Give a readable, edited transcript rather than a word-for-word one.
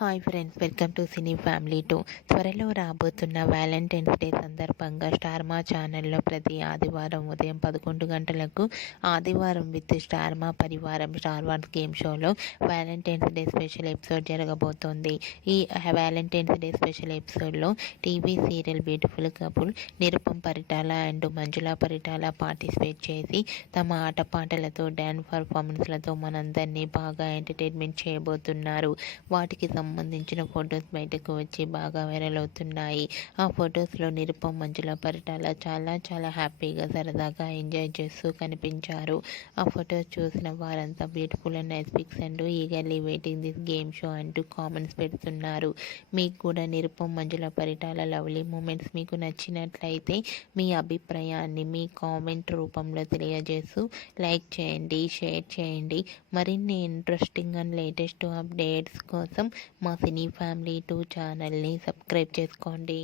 Hi friends, welcome to cine family 2. త్వరలో రాబోతున్న Valentine's day సందర్భంగా స్టార్ మా ఛానల్లో ప్రతి ఆదివారం ఉదయం 11 గంటలకు ఆదివారం విత్ స్టార్ మా పరివారం స్టార్ వార్స్ గేమ్ షోలో వ్యాలంటైన్స్ డే స్పెషల్ ఎపిసోడ్ జరగబోతోంది. ఈ వ్యాలంటైన్స్ డే స్పెషల్ ఎపిసోడ్లో TV serial beautiful couple Nirupam Paritala and Manjula Paritala participate చేసి తమ ఆటపాటలతో డ్యాన్స్ పర్ఫార్మెన్స్లతో మనందరినీ బాగా ఎంటర్టైన్మెంట్ చేయబోతున్నారు. వాటికి సంబంధించిన ఫొటోస్ బయటకు వచ్చి బాగా వైరల్ అవుతున్నాయి. ఆ ఫొటోస్లో నిరుపం మంజుల పరిటాల చాలా హ్యాపీగా సరదాగా ఎంజాయ్ చేస్తూ కనిపించారు. ఆ ఫొటోస్ చూసిన వారంతా బ్యూటిఫుల్ అండ్ నైస్ పిక్స్ అంటూ eagerly waiting this game show అంటూ కామెంట్స్ పెడుతున్నారు. మీకు కూడా నిరుపం మంజుల పరిటాల లవ్లీ మూమెంట్స్ మీకు నచ్చినట్లయితే మీ అభిప్రాయాన్ని మీ కామెంట్ రూపంలో తెలియజేస్తూ లైక్ చేయండి, షేర్ చేయండి. మరిన్ని ఇంట్రెస్టింగ్ అండ్ లేటెస్ట్ అప్డేట్స్ కోసం మా సినీ ఫ్యామిలీ 2 ఛానల్ని సబ్స్క్రైబ్ చేసుకోండి.